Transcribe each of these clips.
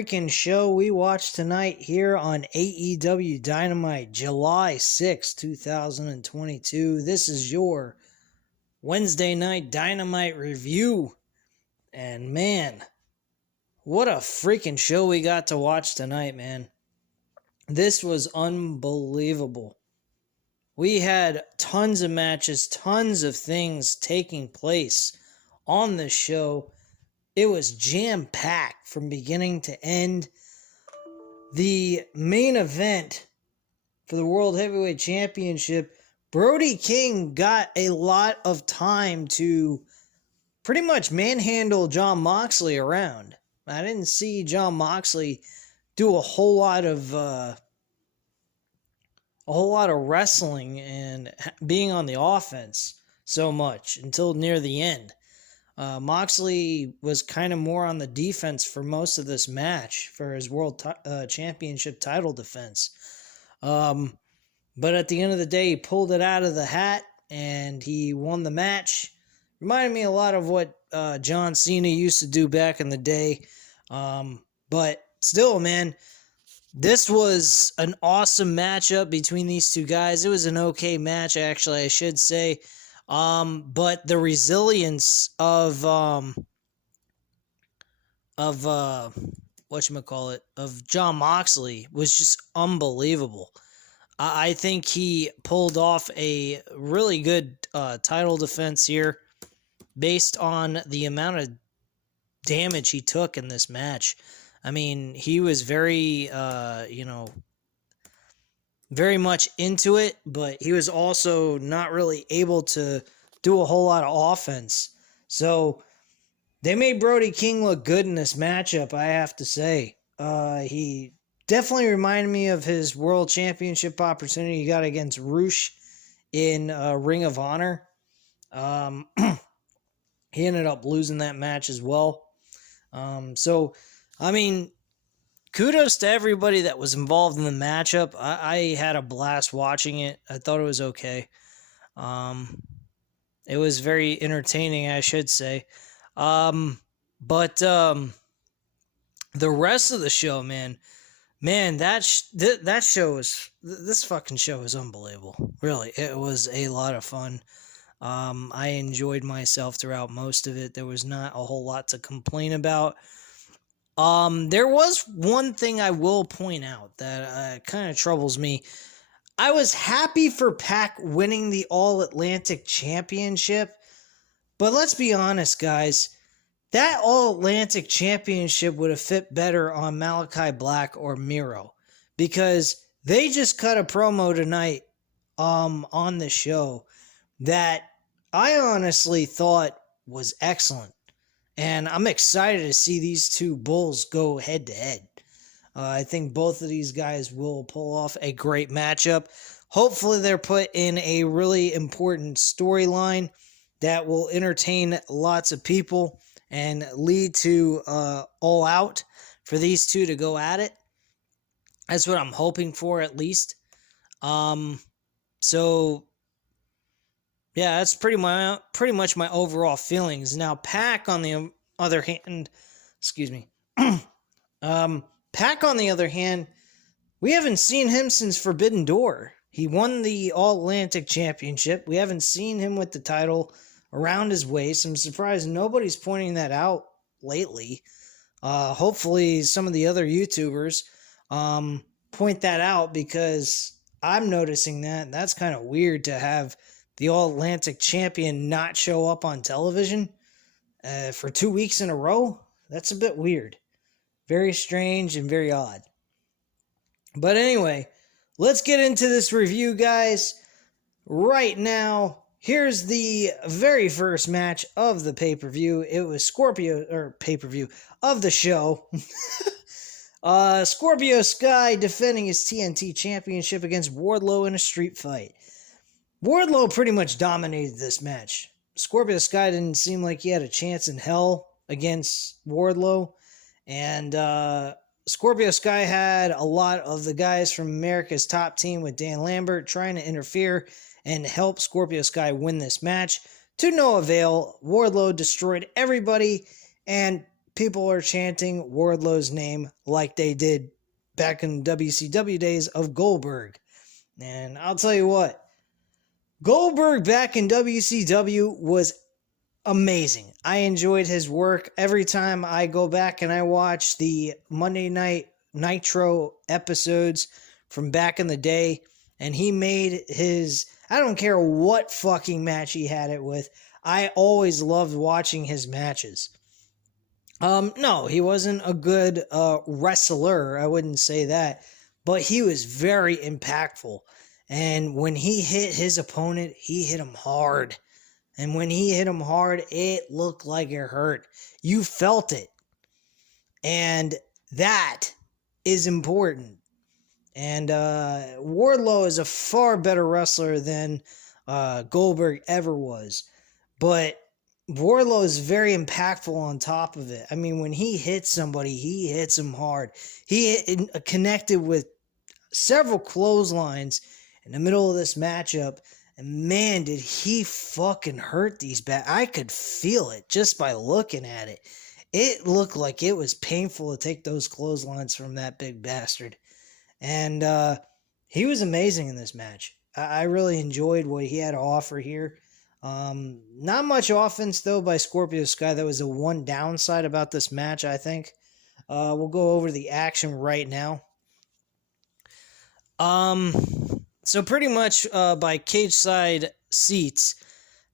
freaking show we watched tonight here on AEW Dynamite, July 6, 2022. This is your Wednesday night Dynamite review. And man, what a freaking show we got to watch tonight, man. This was unbelievable. We had tons of matches, tons of things taking place on this show. It was jam-packed from beginning to end. The main event for the World Heavyweight Championship, Brody King got a lot of time to pretty much manhandle Jon Moxley around. I didn't see Jon Moxley do a whole lot of wrestling and being on the offense so much until near the end. Moxley was kind of more on the defense for most of this match for his World Championship title defense. But at the end of the day, he pulled it out of the hat and he won the match. Reminded me a lot of what John Cena used to do back in the day. But still, man, this was an awesome matchup between these two guys. It was an okay match, actually, I should say. But the resilience of Jon Moxley was just unbelievable. I think he pulled off a really good title defense here based on the amount of damage he took in this match. I mean, he was very much into it, but he was also not really able to do a whole lot of offense. So they made Brody King look good in this matchup, I have to say. He definitely reminded me of his World Championship opportunity he got against Rush in Ring of Honor. He ended up losing that match as well. I mean, kudos to everybody that was involved in the matchup. I had a blast watching it. I thought it was okay. It was very entertaining, I should say. But the rest of the show, man, that show was, this fucking show is unbelievable. Really, it was a lot of fun. I enjoyed myself throughout most of it. There was not a whole lot to complain about. There was one thing I will point out that kind of troubles me. I was happy for Pac winning the All-Atlantic Championship, but let's be honest, guys. That All-Atlantic Championship would have fit better on Malachi Black or Miro, because they just cut a promo tonight on the show that I honestly thought was excellent. And I'm excited to see these two bulls go head-to-head. I think both of these guys will pull off a great matchup. Hopefully they're put in a really important storyline that will entertain lots of people and lead to All Out for these two to go at it. That's what I'm hoping for, at least. So yeah, that's pretty much my overall feelings. Now, Pac, on the other hand, Pac, on the other hand, we haven't seen him since Forbidden Door. He won the All-Atlantic Championship. We haven't seen him with the title around his waist. I'm surprised nobody's pointing that out lately. Hopefully some of the other YouTubers point that out, because I'm noticing that. That's kind of weird to have the All-Atlantic champion not show up on television for 2 weeks in a row. That's a bit weird. Very strange and very odd. But anyway, let's get into this review, guys. Right now, here's the very first match of the pay-per-view. It was pay-per-view of the show. Scorpio Sky defending his TNT championship against Wardlow in a street fight. Wardlow pretty much dominated this match. Scorpio Sky didn't seem like he had a chance in hell against Wardlow. And Scorpio Sky had a lot of the guys from America's Top Team with Dan Lambert trying to interfere and help Scorpio Sky win this match. To no avail, Wardlow destroyed everybody and people are chanting Wardlow's name like they did back in WCW days of Goldberg. And I'll tell you what, Goldberg back in WCW was amazing. I enjoyed his work. Every time I go back and I watch the Monday Night Nitro episodes from back in the day, and he made his, I don't care what fucking match he had it with, I always loved watching his matches. No, he wasn't a good wrestler, I wouldn't say that, but he was very impactful. And when he hit his opponent, he hit him hard. And when he hit him hard, it looked like it hurt. You felt it. And that is important. And Wardlow is a far better wrestler than Goldberg ever was. But Wardlow is very impactful on top of it. I mean, when he hits somebody, he hits them hard. He connected with several clotheslines in the middle of this matchup. And man, did he fucking hurt these bad. I could feel it just by looking at it. It looked like it was painful to take those clotheslines from that big bastard. And he was amazing in this match. I really enjoyed what he had to offer here. Not much offense, though, by Scorpio Sky. That was the one downside about this match, I think. We'll go over the action right now. So pretty much by cage side seats,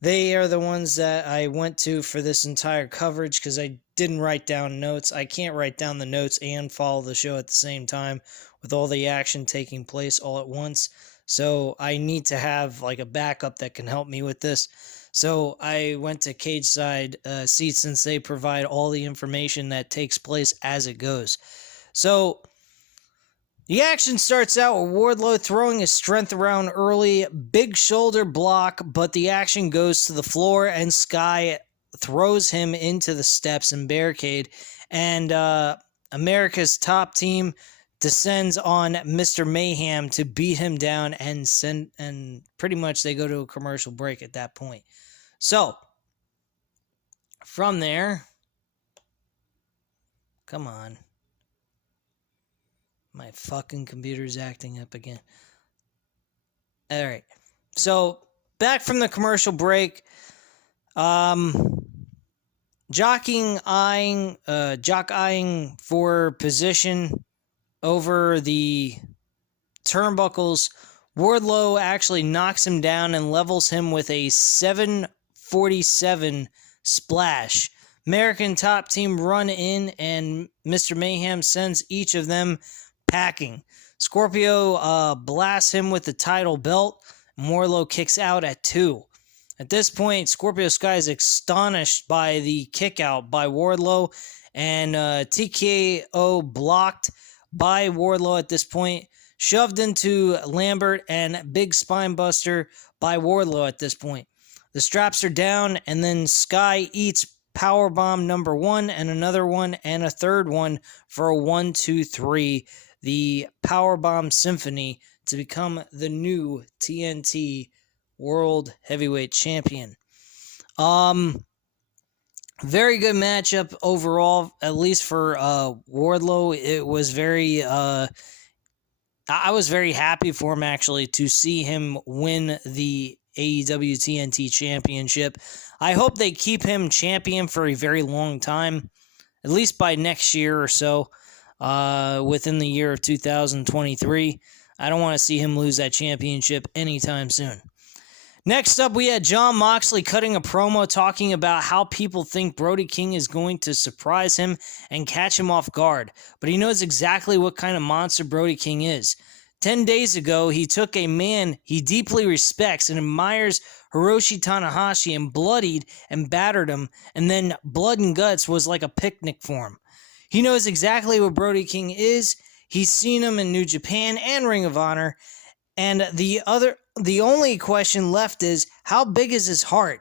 they are the ones that I went to for this entire coverage because I didn't write down notes. I can't write down the notes and follow the show at the same time with all the action taking place all at once. So I need to have like a backup that can help me with this. So I went to cage side seats since they provide all the information that takes place as it goes. So the action starts out with Wardlow throwing his strength around early, big shoulder block, but the action goes to the floor and Sky throws him into the steps and barricade, and America's top team descends on Mr. Mayhem to beat him down and pretty much they go to a commercial break at that point. So, from there, come on. My fucking computer's acting up again. Alright. So, back from the commercial break. Jock eyeing for position over the turnbuckles. Wardlow actually knocks him down and levels him with a 747 splash. American top team run in and Mr. Mayhem sends each of them packing. Scorpio blasts him with the title belt. Wardlow kicks out at 2. At this point, Scorpio Sky is astonished by the kick out by Wardlow, and TKO blocked by Wardlow at this point, shoved into Lambert, and big spine buster by Wardlow at this point. The straps are down, and then Sky eats powerbomb number 1 and another one and a third one for a 1, 2, 3. The Powerbomb Symphony to become the new TNT World Heavyweight Champion. Very good matchup overall, at least for Wardlow. It was very, I was very happy for him actually to see him win the AEW TNT Championship. I hope they keep him champion for a very long time, at least by next year or so. Within the year of 2023. I don't want to see him lose that championship anytime soon. Next up, we had Jon Moxley cutting a promo talking about how people think Brody King is going to surprise him and catch him off guard, but he knows exactly what kind of monster Brody King is. 10 days ago, he took a man he deeply respects and admires, Hiroshi Tanahashi, and bloodied and battered him, and then blood and guts was like a picnic for him. He knows exactly what Brody King is. He's seen him in New Japan and Ring of Honor. And the only question left is, how big is his heart?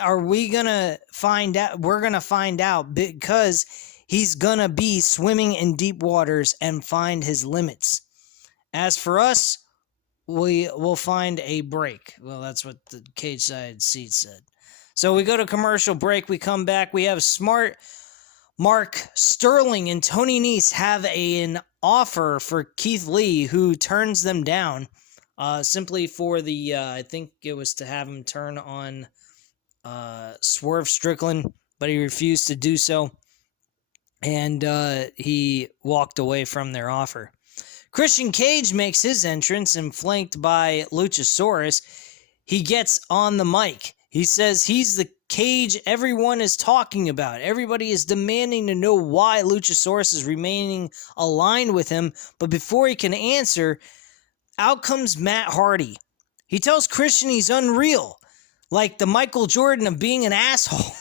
Are we going to find out? We're going to find out because he's going to be swimming in deep waters and find his limits. As for us, we will find a break. Well, that's what the cage side seat said. So we go to commercial break. We come back. We have Smart Mark Sterling and Tony Nese have an offer for Keith Lee, who turns them down simply for the, I think it was to have him turn on Swerve Strickland, but he refused to do so, and he walked away from their offer. Christian Cage makes his entrance, and flanked by Luchasaurus, he gets on the mic. He says he's the Cage everyone is talking about. Everybody is demanding to know why Luchasaurus is remaining aligned with him, but before he can answer, out comes Matt Hardy. He tells Christian he's unreal, like the Michael Jordan of being an asshole.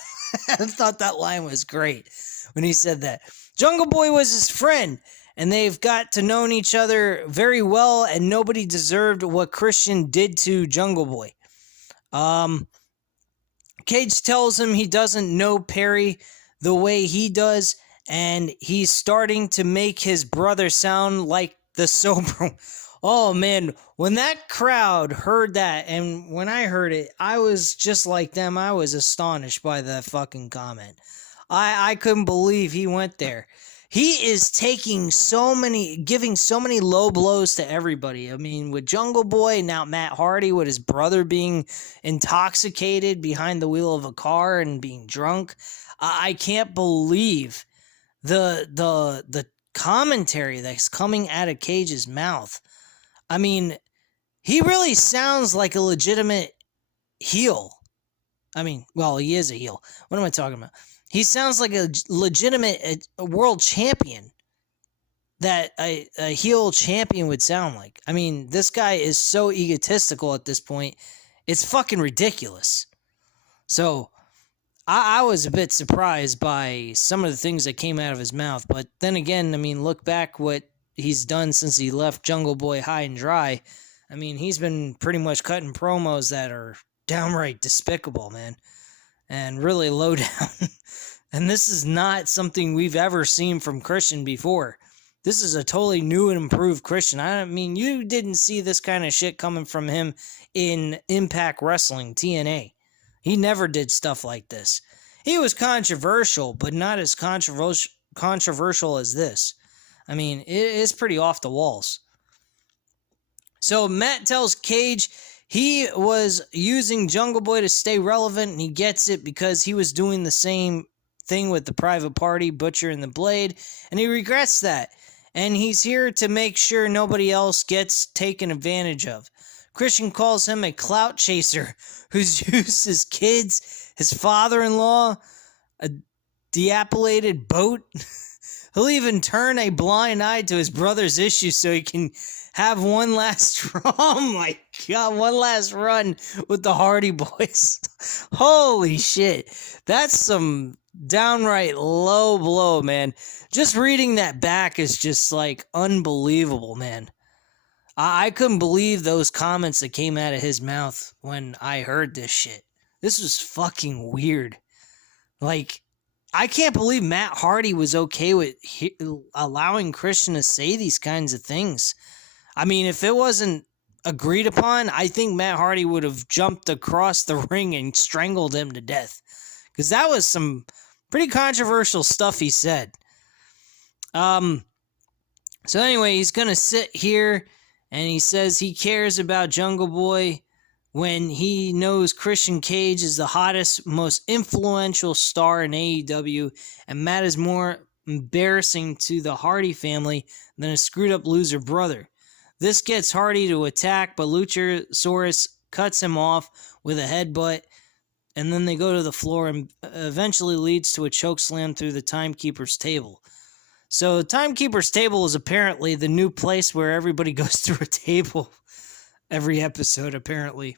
I thought that line was great when he said that. Jungle Boy was his friend, and they've got to know each other very well, and nobody deserved what Christian did to Jungle Boy. Cage tells him he doesn't know Perry the way he does, and he's starting to make his brother sound like the sober. Oh, man, when that crowd heard that, and when I heard it, I was just like them. I was astonished by that fucking comment. I couldn't believe he went there. He is giving so many low blows to everybody. I mean, with Jungle Boy, now Matt Hardy, with his brother being intoxicated behind the wheel of a car and being drunk. I can't believe the commentary that's coming out of Cage's mouth. I mean, he really sounds like a legitimate heel. I mean, well, he is a heel. What am I talking about? He sounds like a legitimate world champion that a heel champion would sound like. I mean, this guy is so egotistical at this point. It's fucking ridiculous. So, I was a bit surprised by some of the things that came out of his mouth. But then again, I mean, look back what he's done since he left Jungle Boy high and dry. I mean, he's been pretty much cutting promos that are downright despicable, man. And really low down. And this is not something we've ever seen from Christian before. This is a totally new and improved Christian. I mean, you didn't see this kind of shit coming from him in Impact Wrestling, TNA. He never did stuff like this. He was controversial, but not as controversial as this. I mean, it is pretty off the walls. So Matt tells Cage he was using Jungle Boy to stay relevant, and he gets it because he was doing the same thing with the Private Party, Butcher, and the Blade, and he regrets that. And he's here to make sure nobody else gets taken advantage of. Christian calls him a clout chaser who's used his kids, his father-in-law, a dilapidated boat. He'll even turn a blind eye to his brother's issues so he can have one last one last run with the Hardy Boys. Holy shit. That's some downright low blow, man. Just reading that back is just like unbelievable, man. I couldn't believe those comments that came out of his mouth when I heard this shit. This was fucking weird. Like, I can't believe Matt Hardy was okay with allowing Christian to say these kinds of things. I mean, if it wasn't agreed upon, I think Matt Hardy would have jumped across the ring and strangled him to death. Because that was some pretty controversial stuff he said. So anyway, he's going to sit here and he says he cares about Jungle Boy when he knows Christian Cage is the hottest, most influential star in AEW, and Matt is more embarrassing to the Hardy family than a screwed up loser brother. This gets Hardy to attack, but Luchasaurus cuts him off with a headbutt, and then they go to the floor and eventually leads to a chokeslam through the Timekeeper's table. So Timekeeper's table is apparently the new place where everybody goes through a table every episode, apparently.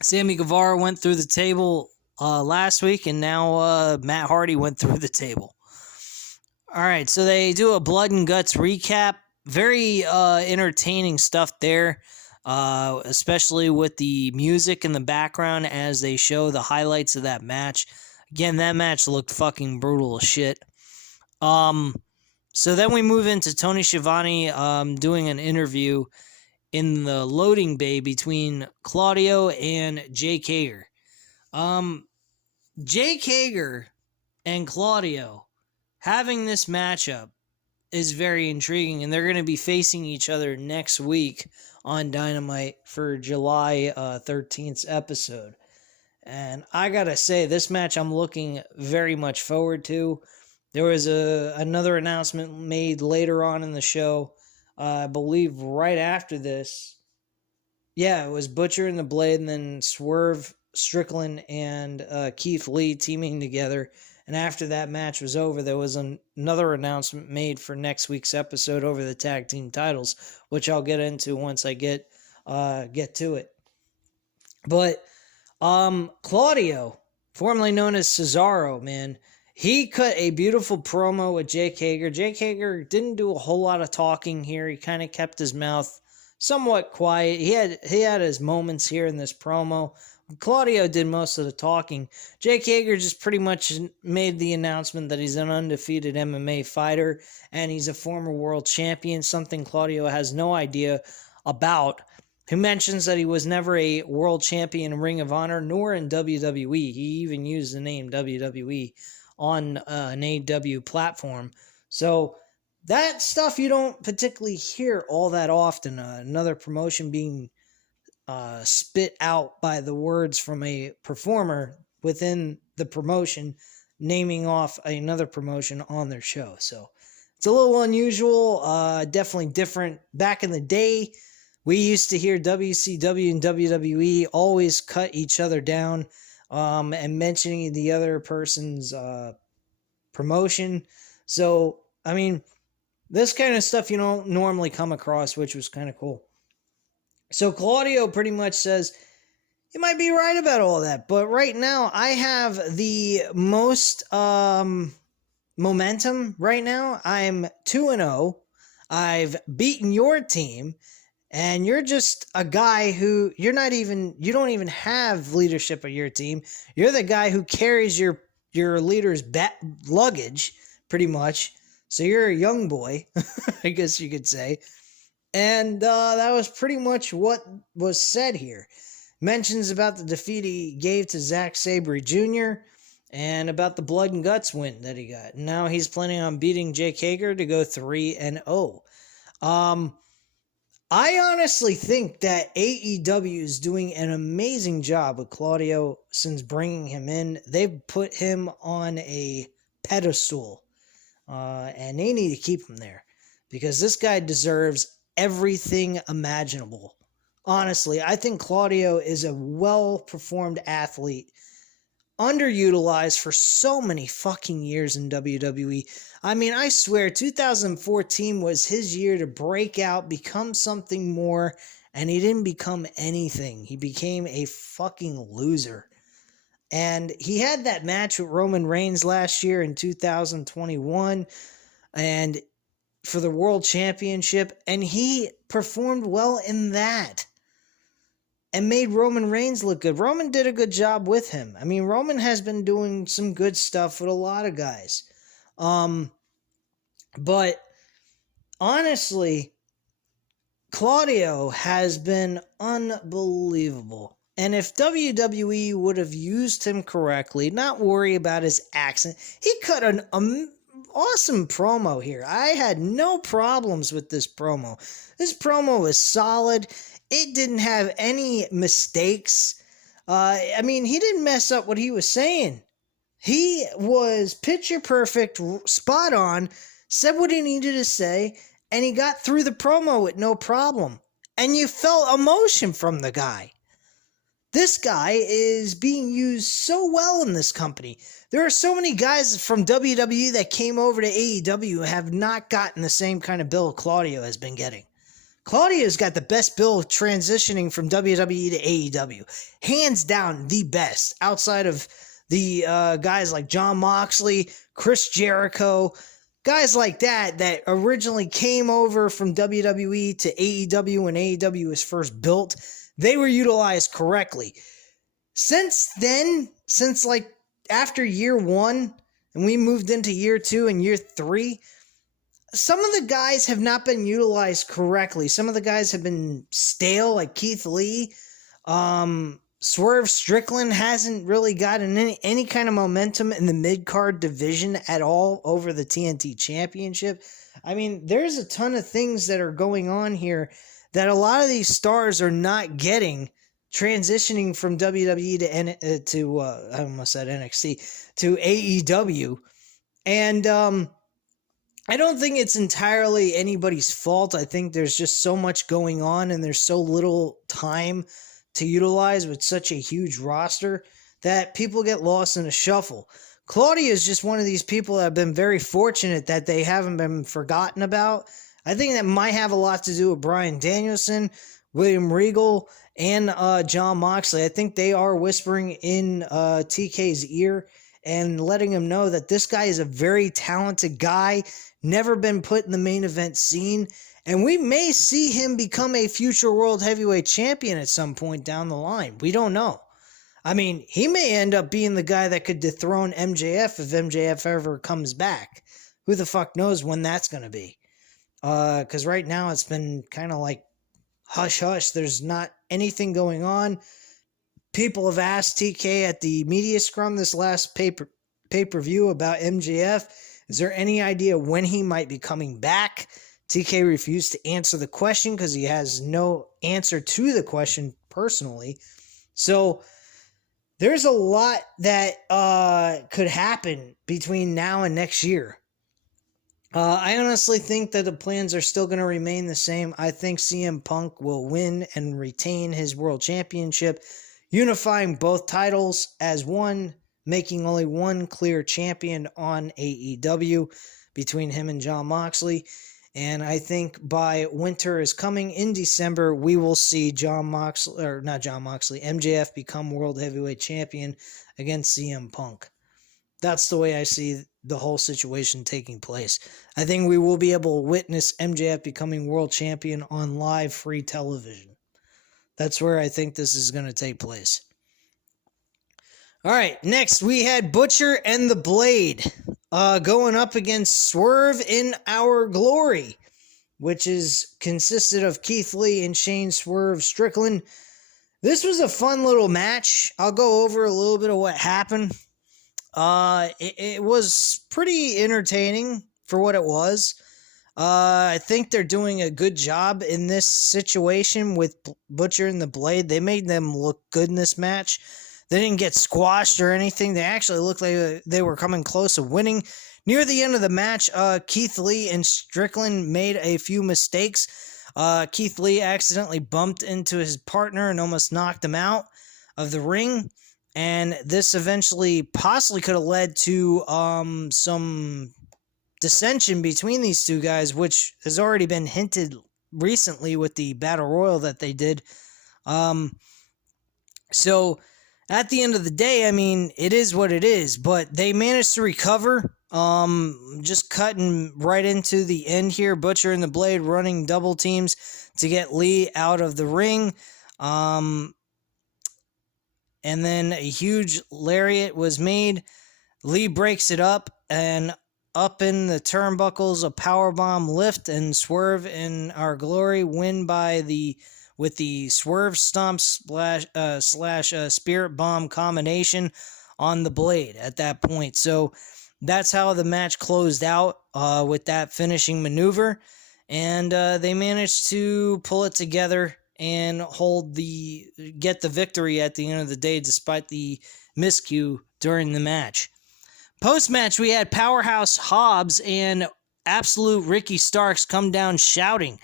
Sammy Guevara went through the table last week, and now Matt Hardy went through the table. All right, so they do a Blood and Guts recap. Very entertaining stuff there, especially with the music in the background as they show the highlights of that match. Again, that match looked fucking brutal as shit. So then we move into Tony Schiavone doing an interview in the loading bay between Claudio and Jake Hager. Jake Hager and Claudio having this matchup is very intriguing, and they're going to be facing each other next week on Dynamite for July 13th episode. And I gotta say, this match I'm looking very much forward to. There was another announcement made later on in the show, I believe right after this. Yeah, it was Butcher and the Blade, and then Swerve Strickland and Keith Lee teaming together. And after that match was over, there was another announcement made for next week's episode over the tag team titles, which I'll get into once I get to it. But Claudio, formerly known as Cesaro, man, he cut a beautiful promo with Jake Hager. Jake Hager didn't do a whole lot of talking here. He kind of kept his mouth somewhat quiet. He had his moments here in this promo. Claudio did most of the talking. Jake Hager just pretty much made the announcement that he's an undefeated MMA fighter and he's a former world champion, something Claudio has no idea about. Who mentions that he was never a world champion in Ring of Honor, nor in WWE. He even used the name WWE on an AEW platform. So that stuff you don't particularly hear all that often. Another promotion being spit out by the words from a performer within the promotion, naming off another promotion on their show. So it's a little unusual, definitely different. Back in the day, we used to hear WCW and WWE always cut each other down and mentioning the other person's promotion. So, I mean, this kind of stuff you don't normally come across, which was kind of cool. So Claudio pretty much says, you might be right about all that, but right now I have the most momentum right now. I'm 2-0. I've beaten your team. And you're just a guy who you don't even have leadership of your team. You're the guy who carries your leader's luggage, pretty much. So you're a young boy, I guess you could say. And that was pretty much what was said here. Mentions about the defeat he gave to Zack Sabre Jr. and about the blood and guts win that he got. Now he's planning on beating Jake Hager to go 3-0. I honestly think that AEW is doing an amazing job with Claudio since bringing him in. They've put him on a pedestal, and they need to keep him there because this guy deserves everything imaginable. Honestly, I think Claudio is a well-performed athlete, underutilized for so many fucking years in WWE. I mean, I swear 2014 was his year to break out, become something more, and he didn't become anything. He became a fucking loser. And he had that match with Roman Reigns last year in 2021 and for the World Championship, and he performed well in that and made Roman Reigns look good. Roman did a good job with him. I mean, Roman has been doing some good stuff with a lot of guys. But honestly, Claudio has been unbelievable. And if WWE would have used him correctly, not worry about his accent, he cut an awesome promo here. I had no problems with this promo. This promo was solid. It didn't have any mistakes. I mean, he didn't mess up what he was saying. He was picture perfect, spot on, said what he needed to say, and he got through the promo with no problem. And you felt emotion from the guy. This guy is being used so well in this company. There are so many guys from WWE that came over to AEW who have not gotten the same kind of bill Claudio has been getting. Claudio's got the best bill transitioning from WWE to AEW. Hands down, the best. Outside of the guys like Jon Moxley, Chris Jericho, guys like that originally came over from WWE to AEW when AEW was first built. They were utilized correctly. Since then, since like after year one, and we moved into year 2 and year 3, some of the guys have not been utilized correctly. Some of the guys have been stale, like Keith Lee. Swerve Strickland hasn't really gotten any kind of momentum in the mid-card division at all over the TNT Championship. I mean, there's a ton of things that are going on here that a lot of these stars are not getting, transitioning from WWE to I almost said NXT to AEW. And I don't think it's entirely anybody's fault. I think there's just so much going on and there's so little time to utilize with such a huge roster that people get lost in a shuffle. Claudia is just one of these people that have been very fortunate that they haven't been forgotten about. I think that might have a lot to do with Bryan Danielson, William Regal, and Jon Moxley. I think they are whispering in TK's ear and letting him know that this guy is a very talented guy, never been put in the main event scene, and we may see him become a future World Heavyweight Champion at some point down the line. We don't know. I mean, he may end up being the guy that could dethrone MJF if MJF ever comes back. Who the fuck knows when that's going to be? Because right now it's been kind of like hush-hush. There's not anything going on. People have asked TK at the media scrum this last pay-per-view about MJF. Is there any idea when he might be coming back? TK refused to answer the question because he has no answer to the question personally. So there's a lot that could happen between now and next year. I honestly think that the plans are still going to remain the same. I think CM Punk will win and retain his world championship, unifying both titles as one, making only one clear champion on AEW between him and Jon Moxley. And I think by Winter is Coming in December, we will see MJF become World Heavyweight Champion against CM Punk. That's the way I see the whole situation taking place. I think we will be able to witness MJF becoming World Champion on live free television. That's where I think this is going to take place. All right, next we had Butcher and the Blade going up against Swerve in Our Glory, which consisted of Keith Lee and Shane Swerve Strickland. This was a fun little match. I'll go over a little bit of what happened. It was pretty entertaining for what it was. I think they're doing a good job in this situation with Butcher and the Blade. They made them look good in this match. They didn't get squashed or anything. They actually looked like they were coming close to winning. Near the end of the match, Keith Lee and Strickland made a few mistakes. Keith Lee accidentally bumped into his partner and almost knocked him out of the ring. And this eventually possibly could have led to some dissension between these two guys, which has already been hinted recently with the Battle Royal that they did. So at the end of the day, I mean, it is what it is, but they managed to recover. Just cutting right into the end here, Butcher and the Blade running double teams to get Lee out of the ring. And then a huge lariat was made. Lee breaks it up, and up in the turnbuckles, a powerbomb lift, and Swerve in Our Glory win with the Swerve Stomp slash Spirit Bomb combination on the Blade at that point. So that's how the match closed out with that finishing maneuver. And they managed to pull it together and get the victory at the end of the day, despite the miscue during the match. Post-match, we had Powerhouse Hobbs and Absolute Ricky Starks come down shouting.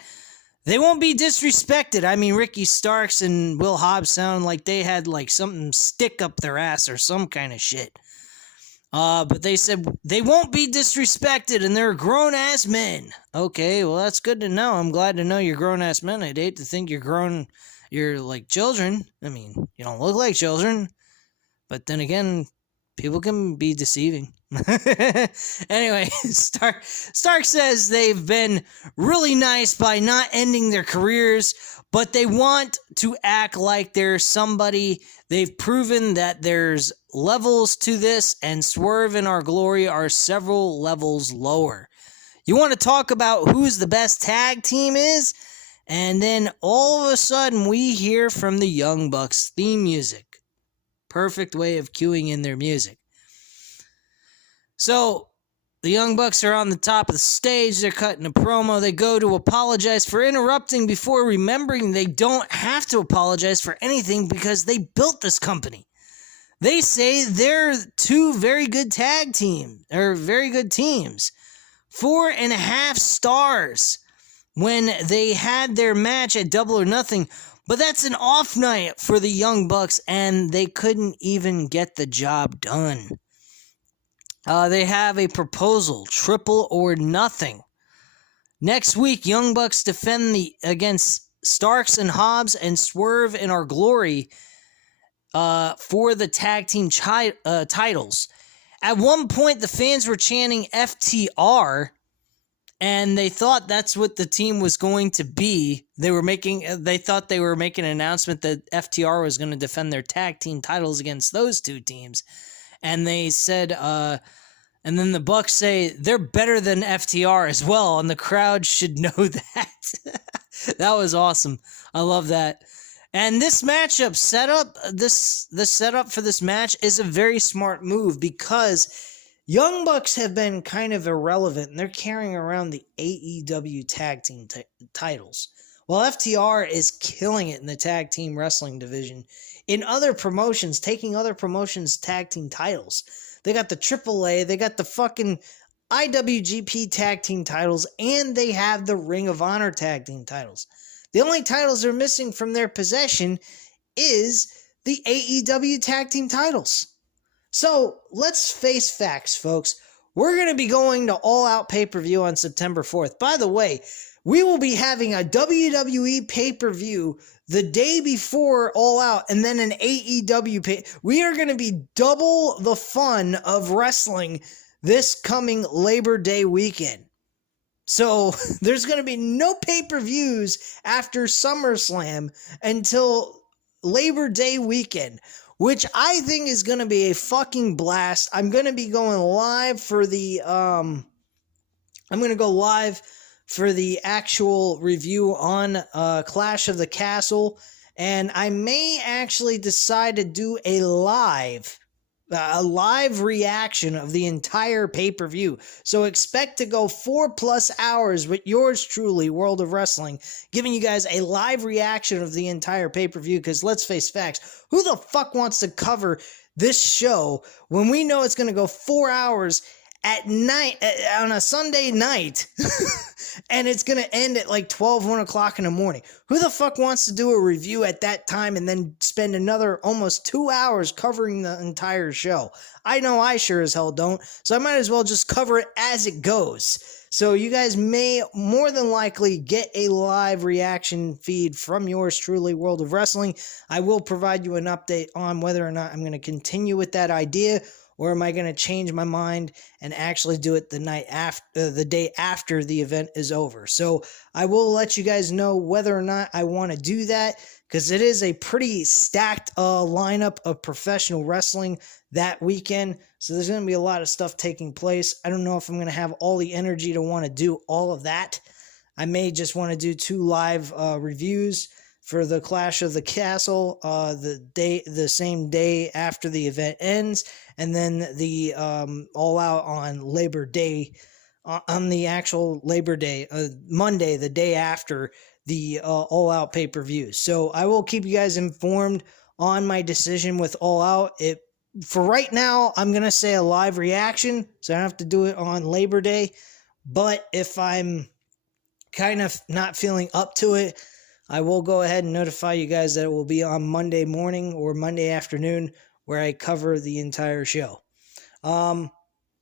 They won't be disrespected. I mean, Ricky Starks and Will Hobbs sound like they had like something stick up their ass or some kind of shit. But they said they won't be disrespected and they're grown-ass men. Okay, well, that's good to know. I'm glad to know you're grown-ass men. I'd hate to think you're like children. I mean, you don't look like children. But then again, people can be deceiving. Anyway, Stark says they've been really nice by not ending their careers, but they want to act like they're somebody. They've proven that there's levels to this, and Swerve and Our Glory are several levels lower. You want to talk about who's the best tag team is? And then all of a sudden we hear from the Young Bucks theme music. Perfect way of cueing in their music. So the Young Bucks are on the top of the stage. They're cutting a promo. They go to apologize for interrupting before remembering they don't have to apologize for anything because they built this company. They say they're two very good tag teams, or very good teams. 4.5 stars when they had their match at Double or Nothing. But that's an off night for the Young Bucks, and they couldn't even get the job done. They have a proposal, Triple or Nothing. Next week, Young Bucks defend against Starks and Hobbs and Swerve in Our Glory for the tag team titles. At one point, the fans were chanting FTR, and they thought that's what the team was going to be. They thought they were making an announcement that FTR was going to defend their tag team titles against those two teams. And they said, and then the Bucks say they're better than FTR as well, and the crowd should know that. That was awesome. I love that. And this matchup the setup for this match is a very smart move because Young Bucks have been kind of irrelevant, and they're carrying around the AEW tag team titles, while FTR is killing it in the tag team wrestling division. In other promotions, taking other promotions' tag team titles. They got the AAA, they got the fucking IWGP tag team titles, and they have the Ring of Honor tag team titles. The only titles they're missing from their possession is the AEW tag team titles. So, let's face facts, folks. We're going to be going to All Out pay-per-view on September 4th. By the way, we will be having a WWE pay-per-view the day before All Out, and then an AEW pay. We are going to be double the fun of wrestling this coming Labor Day weekend. So, there's going to be no pay-per-views after SummerSlam until Labor Day weekend, which I think is going to be a fucking blast. I'm going to be going live for the, I'm going to go live for the actual review on Clash of the Castle, and I may actually decide to do a live reaction of the entire pay-per-view. So expect to go 4+ hours with yours truly, World of Wrestling, giving you guys a live reaction of the entire pay-per-view, because let's face facts, who the fuck wants to cover this show when we know it's going to go 4 hours at night, on a Sunday night, and it's going to end at like 1 o'clock in the morning? Who the fuck wants to do a review at that time and then spend another almost 2 hours covering the entire show? I know I sure as hell don't, so I might as well just cover it as it goes. So you guys may more than likely get a live reaction feed from yours truly, World of Wrestling. I will provide you an update on whether or not I'm going to continue with that idea, or am I going to change my mind and actually do it the day after the event is over? So I will let you guys know whether or not I want to do that, because it is a pretty stacked lineup of professional wrestling that weekend. So there's going to be a lot of stuff taking place. I don't know if I'm going to have all the energy to want to do all of that. I may just want to do 2 live reviews for the Clash of the Castle the same day after the event ends, and then the All Out on Labor Day, on the actual Labor Day, Monday, the day after the All Out pay-per-view. So I will keep you guys informed on my decision with All Out. For right now, I'm going to say a live reaction, so I don't have to do it on Labor Day. But if I'm kind of not feeling up to it, I will go ahead and notify you guys that it will be on Monday morning or Monday afternoon, where I cover the entire show. And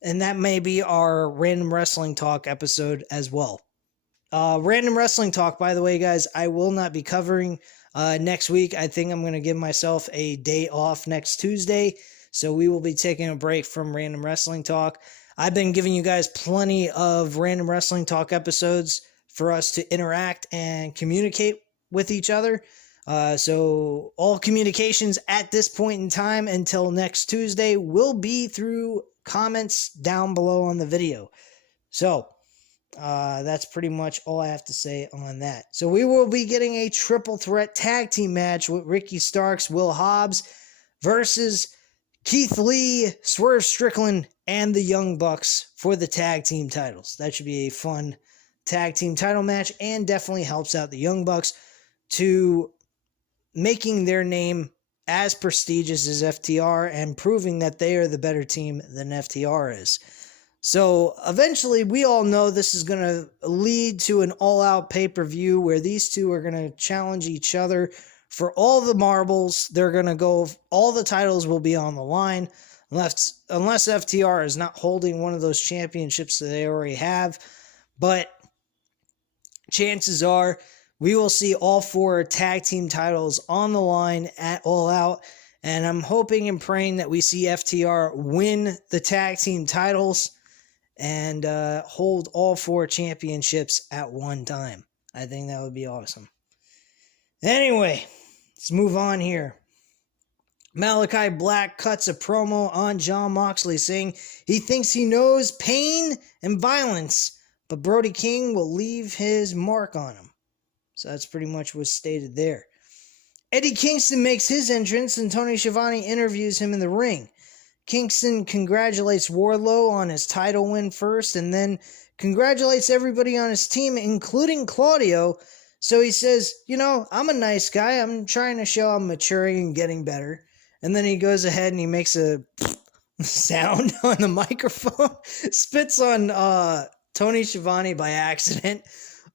that may be our Random Wrestling Talk episode as well. Random Wrestling Talk, by the way, guys, I will not be covering next week. I think I'm going to give myself a day off next Tuesday, so we will be taking a break from Random Wrestling Talk. I've been giving you guys plenty of Random Wrestling Talk episodes for us to interact and communicate with each other. So all communications at this point in time until next Tuesday will be through comments down below on the video. So That's pretty much all I have to say on that. So we will be getting a triple threat tag team match with Ricky Starks, Will Hobbs versus Keith Lee, Swerve Strickland, and the Young Bucks for the tag team titles. That should be a fun tag team title match and definitely helps out the Young Bucks to making their name as prestigious as FTR and proving that they are the better team than FTR is. So eventually, we all know this is going to lead to an all-out pay-per-view where these two are going to challenge each other for all the marbles. They're going to go, all the titles will be on the line, unless FTR is not holding one of those championships that they already have. But chances are we will see all 4 tag team titles on the line at All Out. And I'm hoping and praying that we see FTR win the tag team titles and hold all 4 championships at one time. I think that would be awesome. Anyway, let's move on here. Malachi Black cuts a promo on Jon Moxley saying he thinks he knows pain and violence, but Brody King will leave his mark on him. So that's pretty much what's stated there. Eddie Kingston makes his entrance and Tony Schiavone interviews him in the ring. Kingston congratulates Wardlow on his title win first and then congratulates everybody on his team, including Claudio. So he says, I'm a nice guy. I'm trying to show I'm maturing and getting better. And then he goes ahead and he makes a sound on the microphone, spits on Tony Schiavone by accident.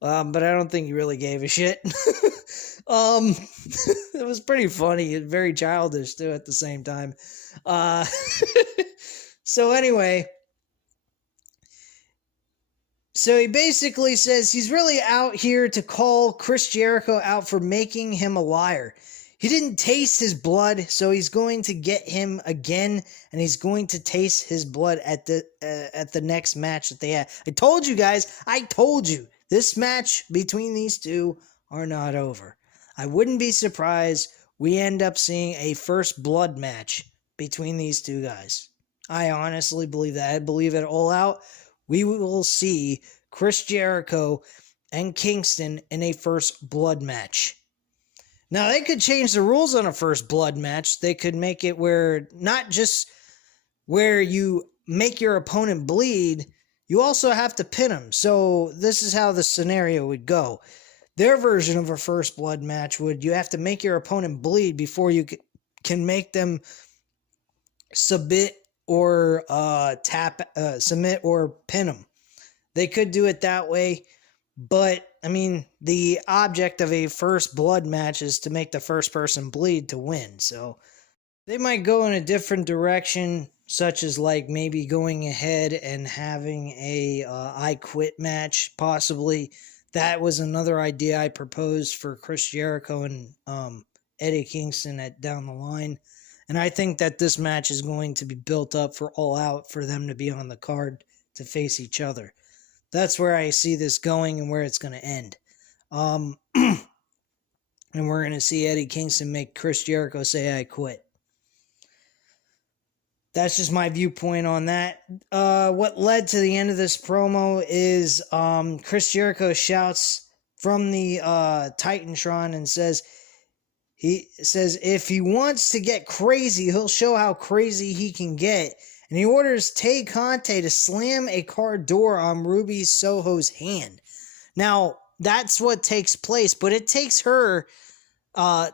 But I don't think he really gave a shit. It was pretty funny and very childish too at the same time. So anyway, so he basically says he's really out here to call Chris Jericho out for making him a liar. He didn't taste his blood, so he's going to get him again, and he's going to taste his blood at the next match that they have. I told you guys, this match between these two are not over. I wouldn't be surprised we end up seeing a first blood match between these two guys. I honestly believe that. I believe it all out. We will see Chris Jericho and Kingston in a first blood match. Now, they could change the rules on a first blood match. They could make it where not just where you make your opponent bleed, you also have to pin them. So this is how the scenario would go. Their version of a first blood match would you have to make your opponent bleed before you can make them submit or submit or pin them. They could do it that way, but I mean, the object of a first blood match is to make the first person bleed to win. So they might go in a different direction, such as like maybe going ahead and having a I Quit match, possibly. That was another idea I proposed for Chris Jericho and Eddie Kingston down the line. And I think that this match is going to be built up for All Out for them to be on the card to face each other. That's where I see this going and where it's going to end. And we're going to see Eddie Kingston make Chris Jericho say, I quit. That's just my viewpoint on that. What led to the end of this promo is Chris Jericho shouts from the Titantron and says, if he wants to get crazy, he'll show how crazy he can get. And he orders Tay Conte to slam a car door on Ruby Soho's hand. Now, that's what takes place, but it takes her,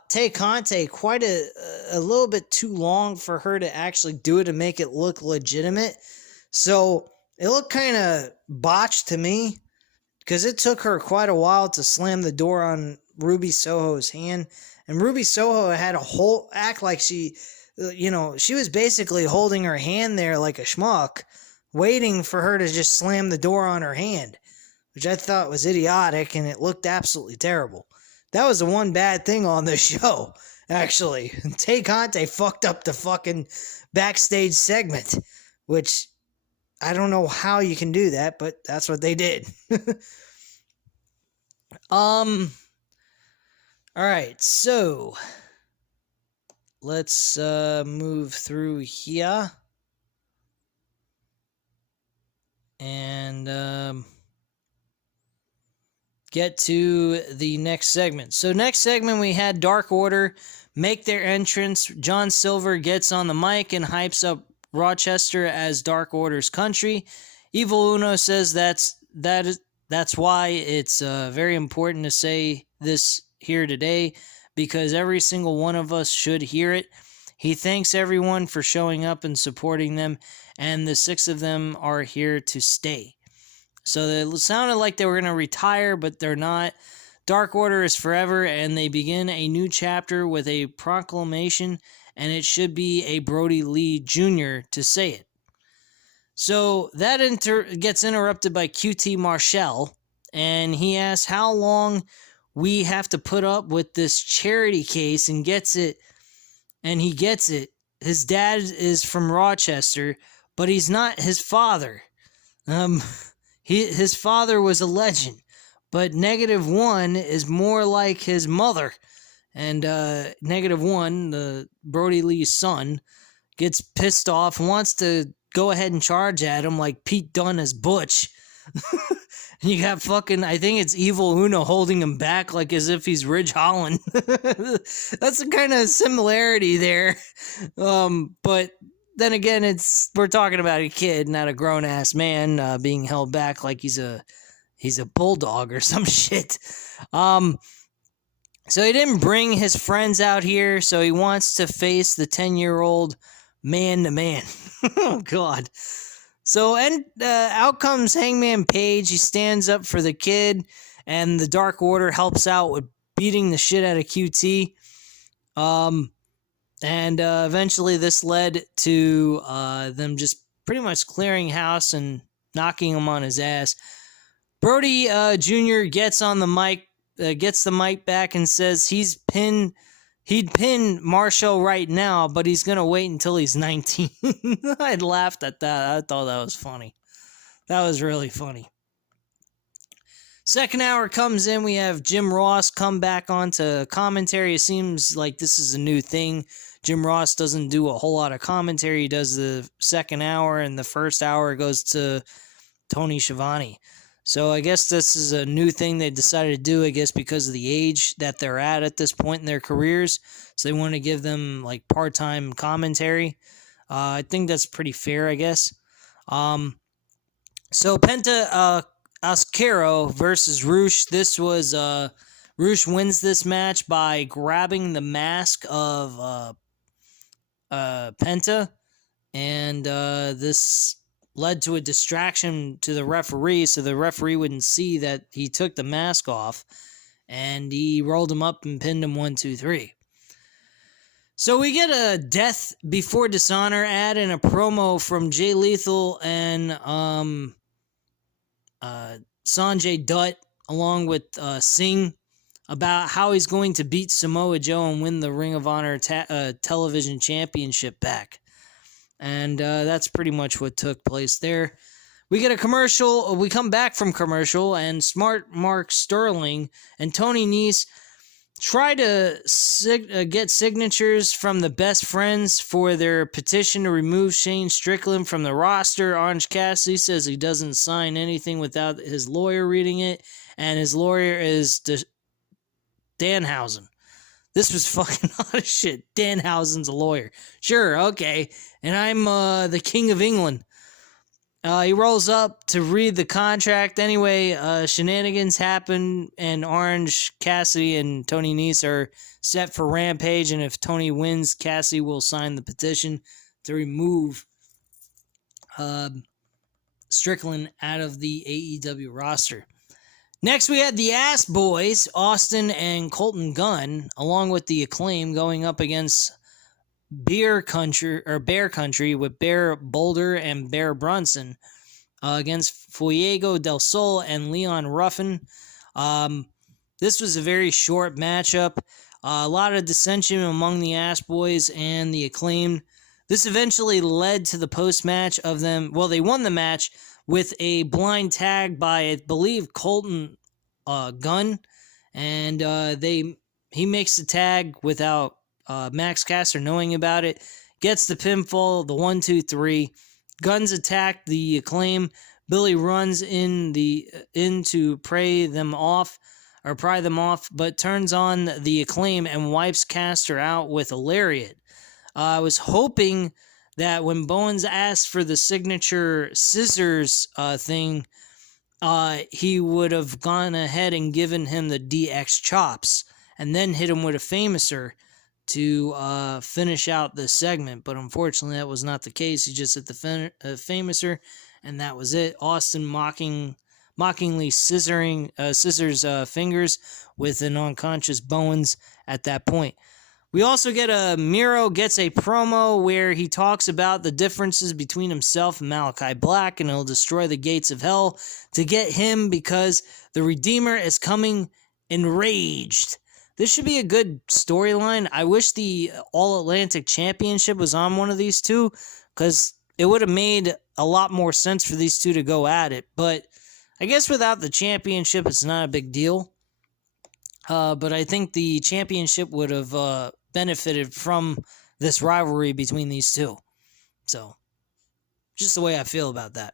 Tay Conte, quite a little bit too long for her to actually do it and make it look legitimate. So it looked kind of botched to me because it took her quite a while to slam the door on Ruby Soho's hand. And Ruby Soho had a whole act like she was basically holding her hand there like a schmuck, waiting for her to just slam the door on her hand, which I thought was idiotic, and it looked absolutely terrible. That was the one bad thing on this show, actually. Tay Conte fucked up the fucking backstage segment, which I don't know how you can do that, but that's what they did. Alright, so let's move through here. And get to the next segment. So next segment we had Dark Order make their entrance. John Silver gets on the mic and hypes up Rochester as Dark Order's country. Evil Uno says that's why it's very important to say this here today, because every single one of us should hear it. He thanks everyone for showing up and supporting them, and the 6 of them are here to stay. So it sounded like they were going to retire, but they're not. Dark Order is forever, and they begin a new chapter with a proclamation, and it should be a Brody Lee Jr. to say it. So that gets interrupted by QT Marshall, and he asks how long we have to put up with this charity case, and gets it. And he gets it. His dad is from Rochester, but he's not his father. His father was a legend, but -1 is more like his mother. And -1, the Brody Lee's son, gets pissed off, wants to go ahead and charge at him like Pete Dunne as Butch. And you got I think it's Evil Uno holding him back like as if he's Ridge Holland. That's the kind of similarity there. But then again, we're talking about a kid, not a grown-ass man being held back like he's a bulldog or some shit. So he didn't bring his friends out here, so he wants to face the 10-year-old man-to-man. Oh, God. So out comes Hangman Page. He stands up for the kid, and the Dark Order helps out with beating the shit out of QT. And eventually this led to them just pretty much clearing house and knocking him on his ass. Brody Jr. gets on the mic, gets the mic back and says he'd pin Marshall right now, but he's going to wait until he's 19. I laughed at that. I thought that was funny. That was really funny. Second hour comes in. We have Jim Ross come back onto commentary. It seems like this is a new thing. Jim Ross doesn't do a whole lot of commentary. He does the second hour, and the first hour goes to Tony Schiavone. So I guess this is a new thing they decided to do, I guess, because of the age that they're at this point in their careers. So they want to give them, like, part-time commentary. I think that's pretty fair, I guess. So Penta Ascaro versus Rush. This was, Rush wins this match by grabbing the mask of Penta. And this led to a distraction to the referee, so the referee wouldn't see that he took the mask off, and he rolled him up and pinned him 1, 2, 3. So we get a Death Before Dishonor ad and a promo from Jay Lethal and Sanjay Dutt, along with Singh, about how he's going to beat Samoa Joe and win the Ring of Honor television championship back. And that's pretty much what took place there. We get a commercial. We come back from commercial, and Smart Mark Sterling and Tony Nese try to get signatures from the Best Friends for their petition to remove Shane Strickland from the roster. Orange Cassidy says he doesn't sign anything without his lawyer reading it, and his lawyer is Danhausen. This was fucking hot as shit. Danhausen's a lawyer. Sure, okay. And I'm the King of England. He rolls up to read the contract. Anyway, shenanigans happen, and Orange Cassidy and Tony Nese are set for Rampage, and if Tony wins, Cassidy will sign the petition to remove Strickland out of the AEW roster. Next, we had the Ass Boys, Austin and Colton Gunn, along with the Acclaim, going up against Bear Country with Bear Boulder and Bear Brunson against Fuego del Sol and Leon Ruffin. This was a very short matchup. A lot of dissension among the Ass Boys and the Acclaim. This eventually led to the post-match of them. Well, they won the match with a blind tag by, I believe, Colton Gunn, and he makes the tag without Max Caster knowing about it, gets the pinfall, the 1, 2, 3. Guns attack the Acclaim, Billy runs in to pry them off, but turns on the Acclaim and wipes Caster out with a lariat. I was hoping that when Bowens asked for the signature scissors thing, he would have gone ahead and given him the DX chops and then hit him with a famouser to finish out the segment. But unfortunately, that was not the case. He just hit the famouser, and that was it. Austin mockingly scissors fingers with an unconscious Bowens at that point. We also get Miro gets a promo where he talks about the differences between himself and Malachi Black, and he'll destroy the gates of hell to get him because the Redeemer is coming enraged. This should be a good storyline. I wish the All-Atlantic Championship was on one of these two, because it would have made a lot more sense for these two to go at it. But I guess without the championship, it's not a big deal. But I think the championship would have benefited from this rivalry between these two. So, just the way I feel about that.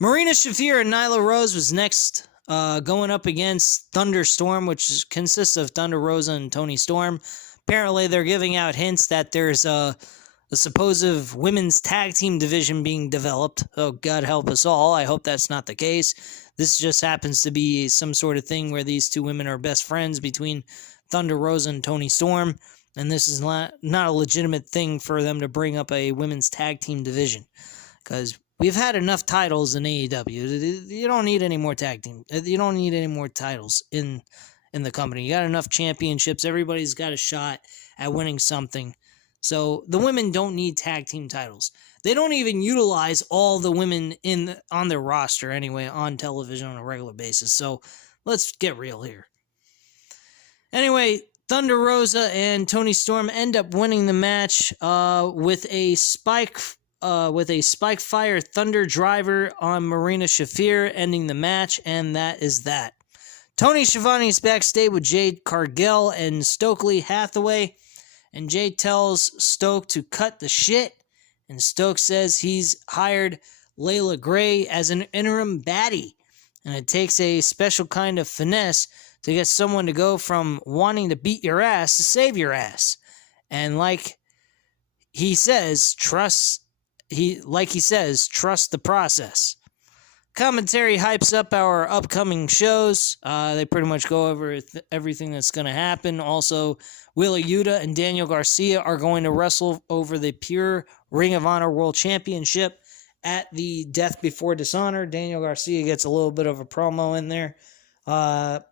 Marina Shafir and Nyla Rose was next, going up against Thunderstorm, which consists of Thunder Rosa and Toni Storm. Apparently, they're giving out hints that there's a supposed women's tag team division being developed. Oh, God help us all. I hope that's not the case. This just happens to be some sort of thing where these two women are best friends between Thunder Rosa and Toni Storm, and this is not a legitimate thing for them to bring up a women's tag team division, because we've had enough titles in AEW. You don't need any more tag team. You don't need any more titles in the company. You got enough championships. Everybody's got a shot at winning something. So the women don't need tag team titles. They don't even utilize all the women on their roster anyway on television on a regular basis. So let's get real here. Anyway, Thunder Rosa and Toni Storm end up winning the match with a spike fire thunder driver on Marina Shafir, ending the match, and that is that. Tony Schiavone is backstage with Jade Cargill and Stokely Hathaway, and Jade tells Stoke to cut the shit, and Stoke says he's hired Layla Gray as an interim baddie, and it takes a special kind of finesse to get someone to go from wanting to beat your ass to save your ass. And like he says, trust the process. Commentary hypes up our upcoming shows. They pretty much go over everything that's going to happen. Also, Wheeler Yuta and Daniel Garcia are going to wrestle over the Pure Ring of Honor World Championship at the Death Before Dishonor. Daniel Garcia gets a little bit of a promo in there.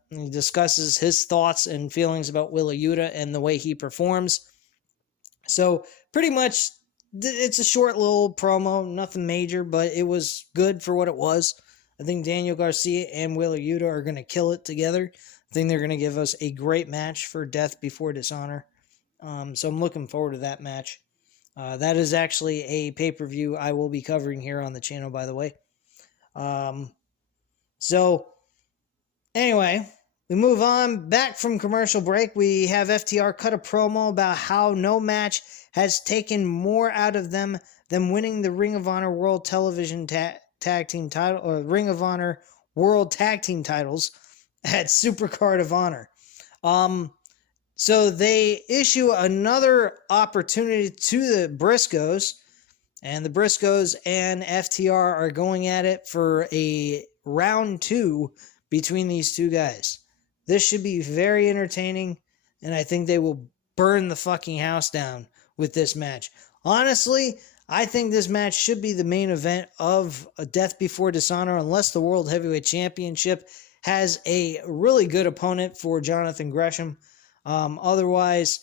He discusses his thoughts and feelings about Wheeler Yuta and the way he performs. So, pretty much, it's a short little promo, nothing major, but it was good for what it was. I think Daniel Garcia and Wheeler Yuta are going to kill it together. I think they're going to give us a great match for Death Before Dishonor. So I'm looking forward to that match. That is actually a pay-per-view I will be covering here on the channel, by the way. So, anyway, we move on. Back from commercial break, we have FTR cut a promo about how no match has taken more out of them than winning the Ring of Honor World Television Tag Team title, or Ring of Honor World Tag Team titles at Supercard of Honor. So they issue another opportunity to the Briscoes, and the Briscoes and FTR are going at it for a round 2 between these two guys. This should be very entertaining, and I think they will burn the fucking house down with this match. Honestly, I think this match should be the main event of a Death Before Dishonor, unless the World Heavyweight Championship has a really good opponent for Jonathan Gresham. Otherwise,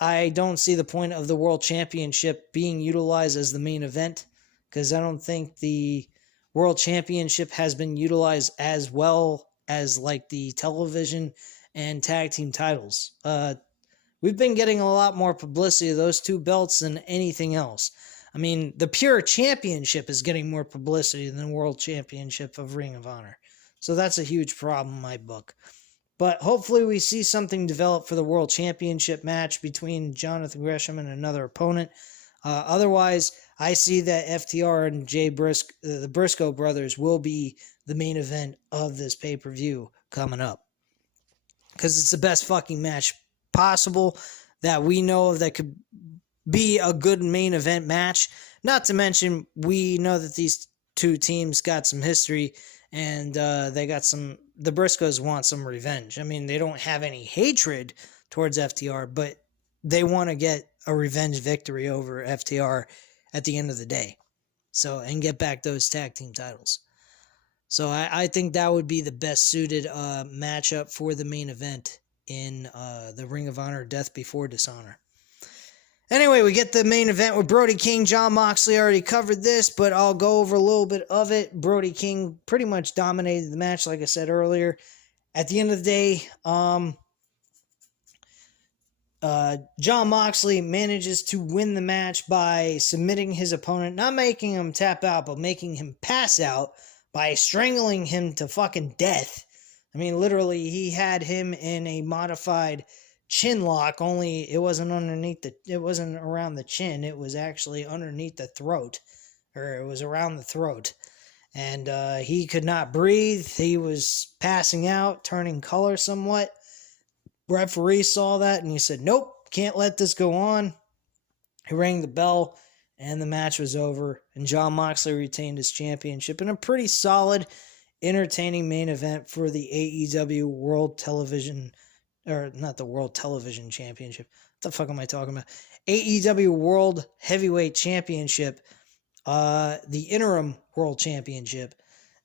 I don't see the point of the World Championship being utilized as the main event, because I don't think the World Championship has been utilized as well as like the television and tag team titles. We've been getting a lot more publicity of those two belts than anything else. I mean, the Pure Championship is getting more publicity than the World Championship of Ring of Honor. So that's a huge problem in my book. But hopefully we see something develop for the World Championship match between Jonathan Gresham and another opponent. Otherwise, I see that FTR and the Briscoe brothers will be the main event of this pay-per-view coming up. Because it's the best fucking match possible that we know of that could be a good main event match. Not to mention, we know that these two teams got some history, and the Briscoes want some revenge. I mean, they don't have any hatred towards FTR, but they want to get a revenge victory over FTR at the end of the day. So, and get back those tag team titles. So I think that would be the best suited matchup for the main event in the Ring of Honor Death Before Dishonor. Anyway, we get the main event with Brody King. Jon Moxley already covered this, but I'll go over a little bit of it. Brody King pretty much dominated the match, like I said earlier. At the end of the day, Jon Moxley manages to win the match by submitting his opponent, not making him tap out, but making him pass out by strangling him to fucking death. I mean, literally, he had him in a modified chin lock, only it wasn't around the chin, it was actually underneath the throat, or it was around the throat. And he could not breathe. He was passing out, turning color somewhat. Referee saw that and he said, nope, can't let this go on. He rang the bell and the match was over, and Jon Moxley retained his championship in a pretty solid, entertaining main event for the AEW World Television, or not the World Television Championship. What the fuck am I talking about? AEW World Heavyweight Championship, the interim World Championship.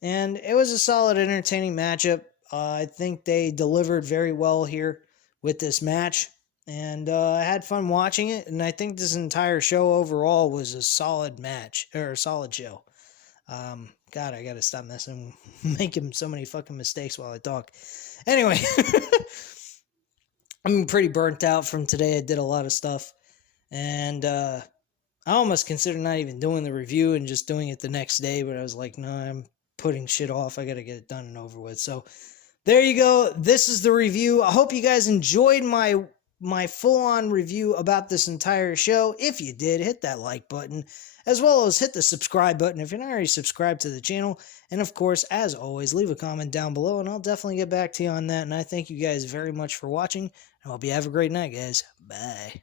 And it was a solid, entertaining matchup. I think they delivered very well here with this match. And I had fun watching it, and I think this entire show overall was a solid match, or a solid show. God, I gotta stop making so many fucking mistakes while I talk. Anyway, I'm pretty burnt out from today. I did a lot of stuff, and I almost considered not even doing the review and just doing it the next day, but I was like, no, I'm putting shit off. I gotta get it done and over with. So there you go. This is the review. I hope you guys enjoyed my full-on review about this entire show. If you did, hit that like button, as well as hit the subscribe button if you're not already subscribed to the channel. And of course, as always, leave a comment down below, and I'll definitely get back to you on that. And I thank you guys very much for watching. I hope you have a great night, guys. Bye.